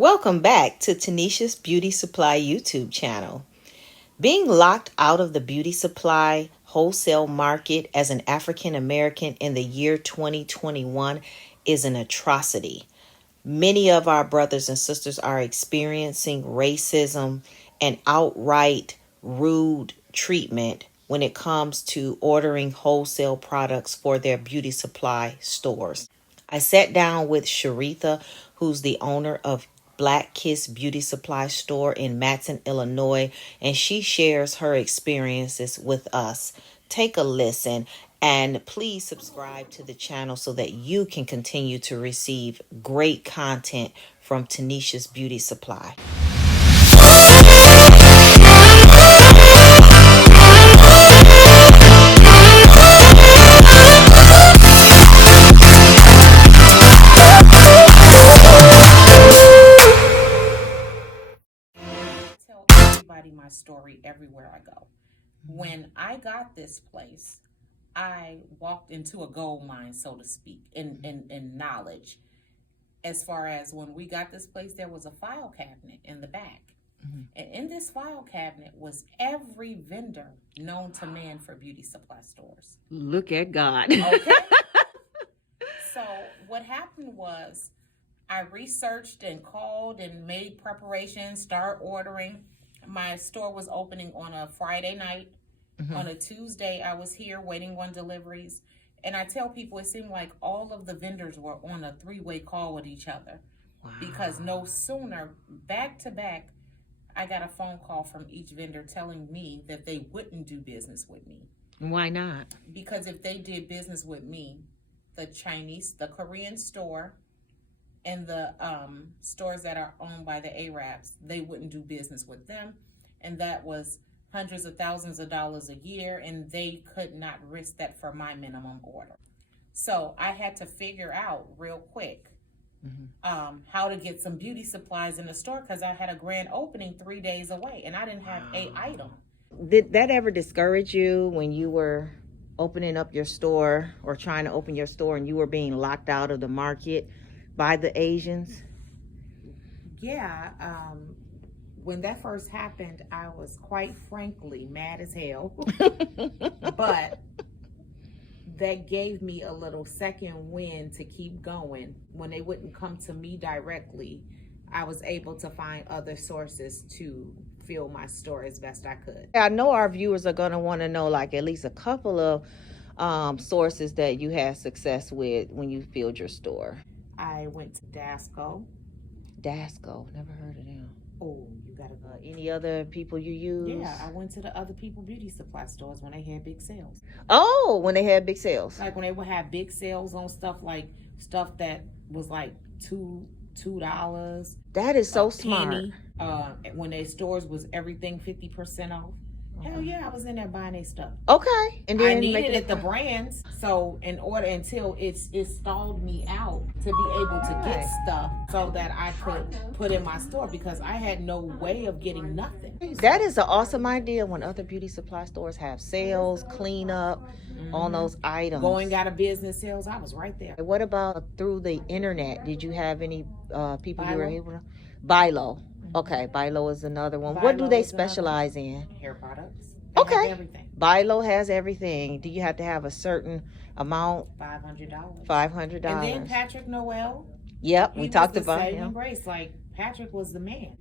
Welcome back to Tanisha's Beauty Supply YouTube channel. Being locked out of the beauty supply wholesale market as an African American in the year 2021 is an atrocity. Many of our brothers and sisters are experiencing racism and outright rude treatment when it comes to ordering wholesale products for their beauty supply stores. I sat down with Sharitha, who's the owner of Black Kiss Beauty Supply Store in Matson, Illinois, and she shares her experiences with us. Take a listen and please subscribe to the channel so that you can continue to receive great content from Tanisha's Beauty Supply. My story everywhere I go. When I got this place, I walked into a gold mine, so to speak, in knowledge. As far as when we got this place, there was a file cabinet in the back. Mm-hmm. And in this file cabinet was every vendor known to man for beauty supply stores. Look at God. Okay. So what happened was I researched and called and made preparations, start ordering. My store was opening on a Friday night. Mm-hmm. On a Tuesday, I was here waiting on deliveries. And I tell people it seemed like all of the vendors were on a three-way call with each other. Wow. Because no sooner, back to back, I got a phone call from each vendor telling me that they wouldn't do business with me. Why not? Because if they did business with me, the Korean store, and the stores that are owned by the Arabs, they wouldn't do business with them. And that was hundreds of thousands of dollars a year, and they could not risk that for my minimum order. So I had to figure out real quick how to get some beauty supplies in the store, because I had a grand opening 3 days away, and I didn't have an item. Did that ever discourage you when you were opening up your store or trying to open your store and you were being locked out of the market by the Asians? Yeah, when that first happened, I was quite frankly mad as hell. But that gave me a little second wind to keep going. When they wouldn't come to me directly, I was able to find other sources to fill my store as best I could. I know our viewers are going to want to know like at least a couple of sources that you had success with when you filled your store. I went to Dasco. Dasco, never heard of them. Oh, you gotta go. Any other people you use? Yeah, I went to the other people beauty supply stores when they had big sales. Oh, when they had big sales. Like when they would have big sales on stuff that was like $2. That is so smart. When their stores was everything 50% off. Hell yeah, I was in there buying their stuff. Okay. And then I needed it the brands. So in order until it stalled me out to be able to get stuff so that I could put in my store, because I had no way of getting nothing. That is an awesome idea when other beauty supply stores have sales, cleanup on those items. Going out of business sales, I was right there. What about through the internet? Did you have any people you were able to? Bilo. Okay, Bilo is another one. What do they specialize in? Hair products. Okay. Everything. Bilo has everything. Do you have to have a certain amount? $500. $500. And then Patrick Noel. Yep, we talked about him. Grace. Like, Patrick was the man.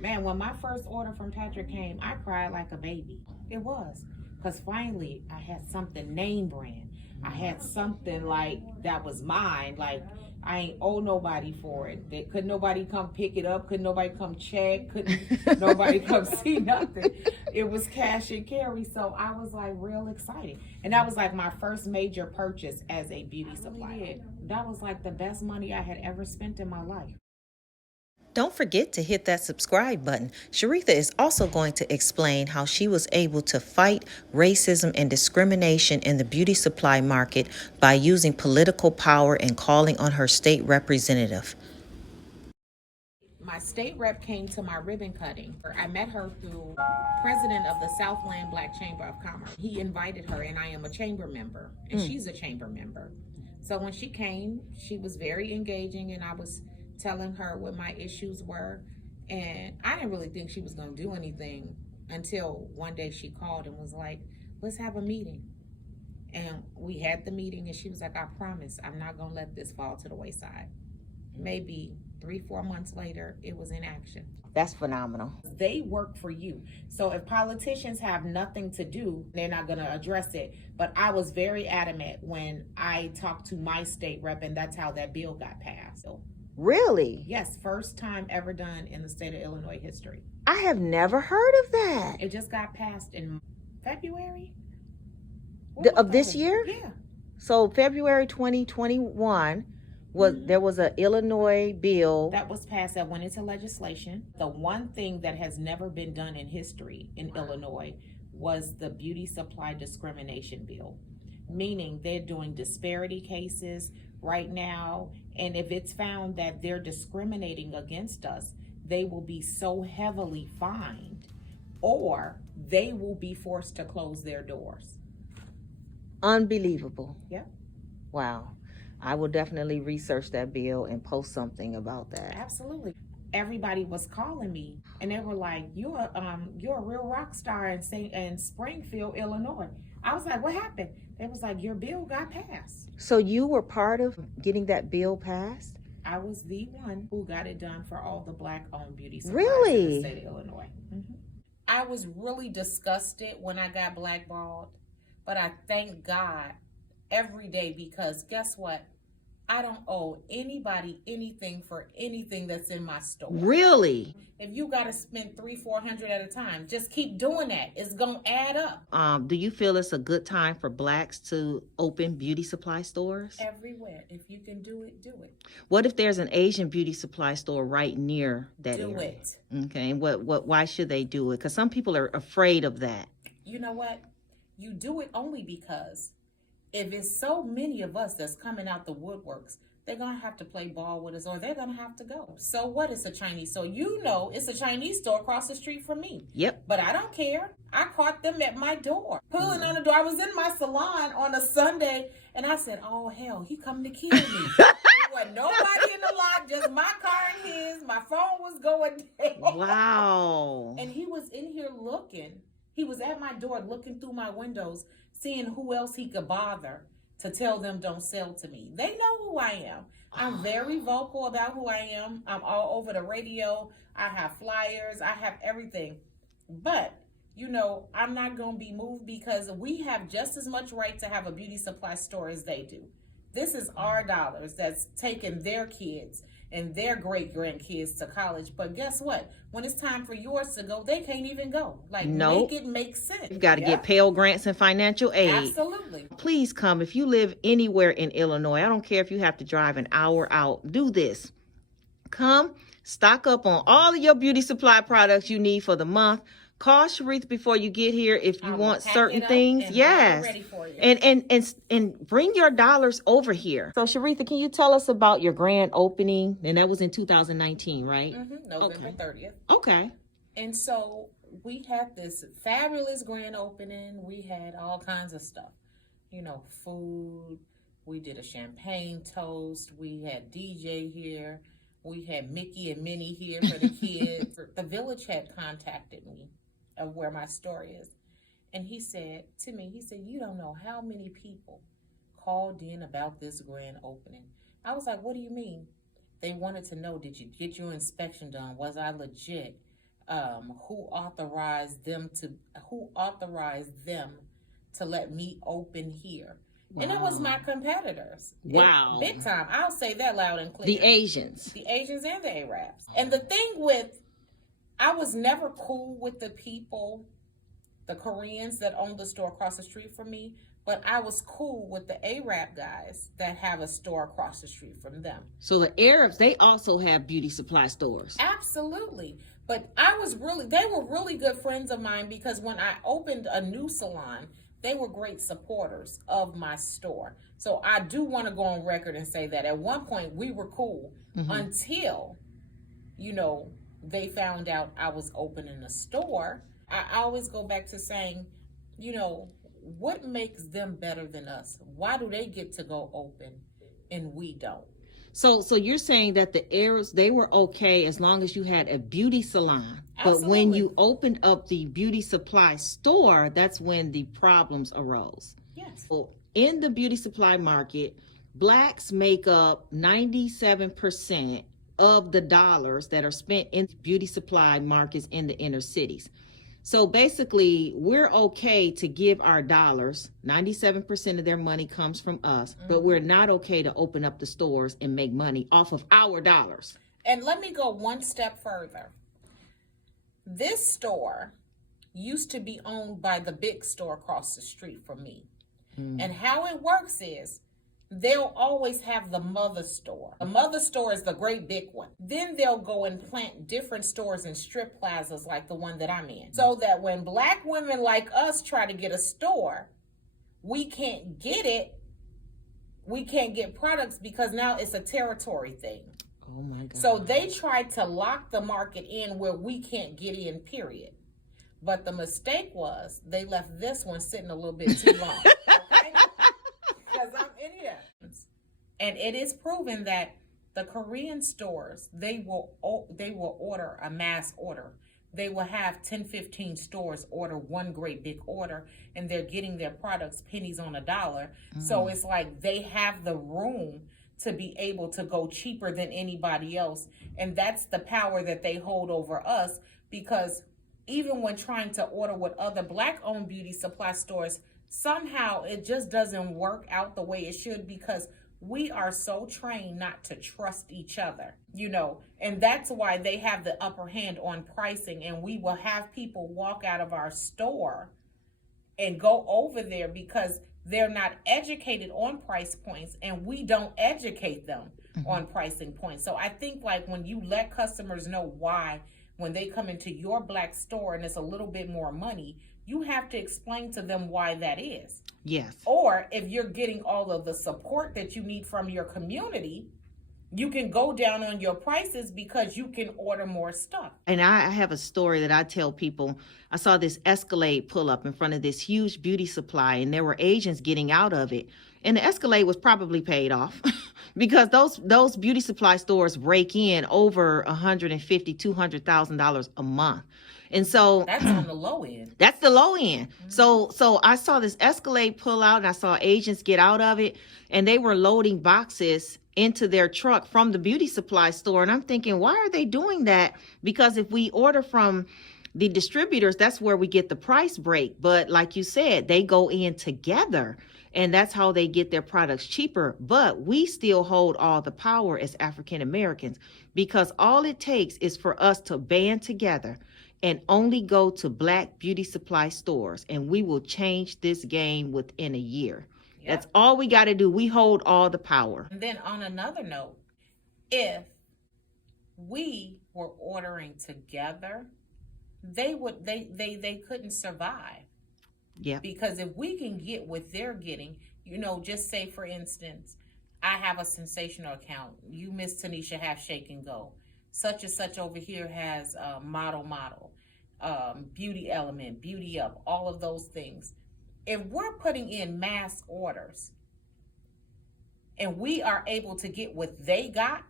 Man, when my first order from Patrick came, I cried like a baby. It was. Because finally, I had something name brand. I had something like that was mine. Like, I ain't owe nobody for it. Could nobody come pick it up? Could nobody come check? Couldn't nobody come see nothing? It was cash and carry. So I was like real excited. And that was like my first major purchase as a beauty supplier. That was like the best money I had ever spent in my life. Don't forget to hit that subscribe button. Sharitha is also going to explain how she was able to fight racism and discrimination in the beauty supply market by using political power and calling on her state representative. My state rep came to my ribbon cutting. I met her through president of the Southland Black Chamber of Commerce. He invited her, and I am a chamber member, and she's a chamber member. So when she came, she was very engaging, and I was telling her what my issues were. And I didn't really think she was going to do anything until one day she called and was like, let's have a meeting. And we had the meeting, and she was like, I promise I'm not going to let this fall to the wayside. Maybe 3-4 months later, it was in action. That's phenomenal. They work for you. So if politicians have nothing to do, they're not going to address it. But I was very adamant when I talked to my state rep, and that's how that bill got passed. So, Really? yes, first time ever done in the state of Illinois history. I have never heard of that. It just got passed in February Of this year? Yeah. So February 2021 there was an Illinois bill that was passed that went into legislation. The one thing that has never been done in history in Illinois was the beauty supply discrimination bill, meaning they're doing disparity cases right now, and if it's found that they're discriminating against us, they will be so heavily fined, or they will be forced to close their doors. Unbelievable. Yep. Wow. I will definitely research that bill and post something about that. Absolutely. Everybody was calling me, and they were like, you're a real rock star in Springfield, Illinois. I was like, what happened? They was like, your bill got passed. So you were part of getting that bill passed? I was the one who got it done for all the Black-owned beauty supplies Really? in the state of Illinois. Mm-hmm. I was really disgusted when I got blackballed, but I thank God every day, because guess what? I don't owe anybody anything for anything that's in my store. Really? If you got to spend $300-400 at a time, just keep doing that. It's going to add up. Do you feel it's a good time for Blacks to open beauty supply stores? Everywhere. If you can do it, do it. What if there's an Asian beauty supply store right near that area? Do it. Okay. And why should they do it? Because some people are afraid of that. You know what? You do it only because if it's so many of us that's coming out the woodworks, they're going to have to play ball with us, or they're going to have to go. So what is a Chinese? So it's a Chinese store across the street from me. Yep. But I don't care. I caught them at my door, pulling on the door. I was in my salon on a Sunday, and I said, oh, hell, he coming to kill me. There wasn't nobody in the lot, just my car and his. My phone was going down. Wow. And he was in here looking. He was at my door looking through my windows, seeing who else he could bother to tell them don't sell to me. They know who I am. I'm very vocal about who I am. I'm all over the radio. I have flyers. I have everything. But, I'm not going to be moved, because we have just as much right to have a beauty supply store as they do. This is our dollars that's taking their kids and their great-grandkids to college. But guess what? When it's time for yours to go, they can't even go. Make it make sense. You've got to get Pell Grants and financial aid. Absolutely. Please come. If you live anywhere in Illinois, I don't care if you have to drive an hour out, do this. Come, stock up on all of your beauty supply products you need for the month. Call Sharith before you get here if you want certain things. Yes. Ready for you. And bring your dollars over here. So Sharitha, can you tell us about your grand opening? And that was in 2019, right? Mm-hmm. November 30th. Okay. And so we had this fabulous grand opening. We had all kinds of stuff. Food. We did a champagne toast. We had DJ here. We had Mickey and Minnie here for the kids. The village had contacted me of where my store is. And he said to me, you don't know how many people called in about this grand opening. I was like, what do you mean? They wanted to know, did you get your inspection done? Was I legit? Who authorized them to let me open here? Wow. And it was my competitors. Wow. Big time. I'll say that loud and clear. The Asians and the Arabs. And the thing I was never cool with the people, the Koreans that owned the store across the street from me, but I was cool with the Arab guys that have a store across the street from them. So the Arabs, they also have beauty supply stores. Absolutely. But they were really good friends of mine, because when I opened a new salon, they were great supporters of my store. So I do want to go on record and say that at one point we were cool, until, they found out I was opening a store. I always go back to saying, what makes them better than us? Why do they get to go open and we don't? So you're saying that the errors, they were okay as long as you had a beauty salon. Absolutely. But when you opened up the beauty supply store, that's when the problems arose. Yes. So in the beauty supply market, blacks make up 97% of the dollars that are spent in beauty supply markets in the inner cities. So basically, we're okay to give our dollars. 97% of their money comes from us, but we're not okay to open up the stores and make money off of our dollars. And let me go one step further. This store used to be owned by the big store across the street from me. And how it works is they'll always have the mother store. The mother store is the great big one. Then they'll go and plant different stores in strip plazas like the one that I'm in. So that when black women like us try to get a store, we can't get it. We can't get products because now it's a territory thing. Oh my God. So they tried to lock the market in where we can't get in, period. But the mistake was they left this one sitting a little bit too long. Okay? Because I'm in here. And it is proven that the Korean stores, they will order a mass order. They will have 10, 15 stores order one great big order, and they're getting their products pennies on a dollar. So it's like they have the room to be able to go cheaper than anybody else. And that's the power that they hold over us, because even when trying to order with other black-owned beauty supply stores, somehow it just doesn't work out the way it should, because we are so trained not to trust each other, and that's why they have the upper hand on pricing. And we will have people walk out of our store and go over there because they're not educated on price points, and we don't educate them on pricing points. So I think like when you let customers know why, when they come into your black store and it's a little bit more money, you have to explain to them why that is. Yes. Or if you're getting all of the support that you need from your community, you can go down on your prices because you can order more stuff. And I have a story that I tell people. I saw this Escalade pull up in front of this huge beauty supply, and there were agents getting out of it. And the Escalade was probably paid off because those beauty supply stores rake in over $150,000, $200,000 a month. And so that's on the low end. That's the low end. So I saw this Escalade pull out, and I saw agents get out of it, and they were loading boxes into their truck from the beauty supply store. And I'm thinking, why are they doing that? Because if we order from the distributors, that's where we get the price break. But like you said, they go in together, and that's how they get their products cheaper. But we still hold all the power as African Americans, because all it takes is for us to band together and only go to black beauty supply stores, and we will change this game within a year. Yep. That's all we got to do. We hold all the power. And then on another note, if we were ordering together, they couldn't survive. Yeah. Because if we can get what they're getting, just say for instance, I have a sensational account. You, Miss Tanisha, have Shake and Go. Such and such over here has model, Beauty Element, Beauty Up, all of those things. If we're putting in mass orders and we are able to get what they got,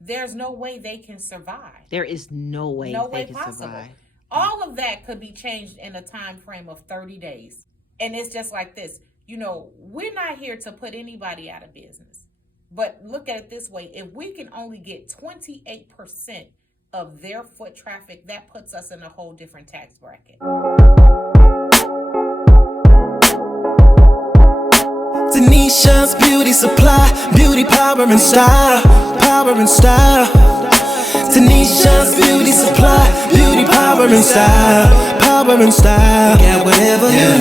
there's no way they can survive. There is no way they can possible. Survive. All of that could be changed in a time frame of 30 days. And it's just like this. We're not here to put anybody out of business. But look at it this way. If we can only get 28% of their foot traffic, that puts us in a whole different tax bracket. Tanisha's Beauty Supply, beauty, power and style, power and style. Tanisha's Beauty Supply, beauty, power and style, power and style. Got whatever you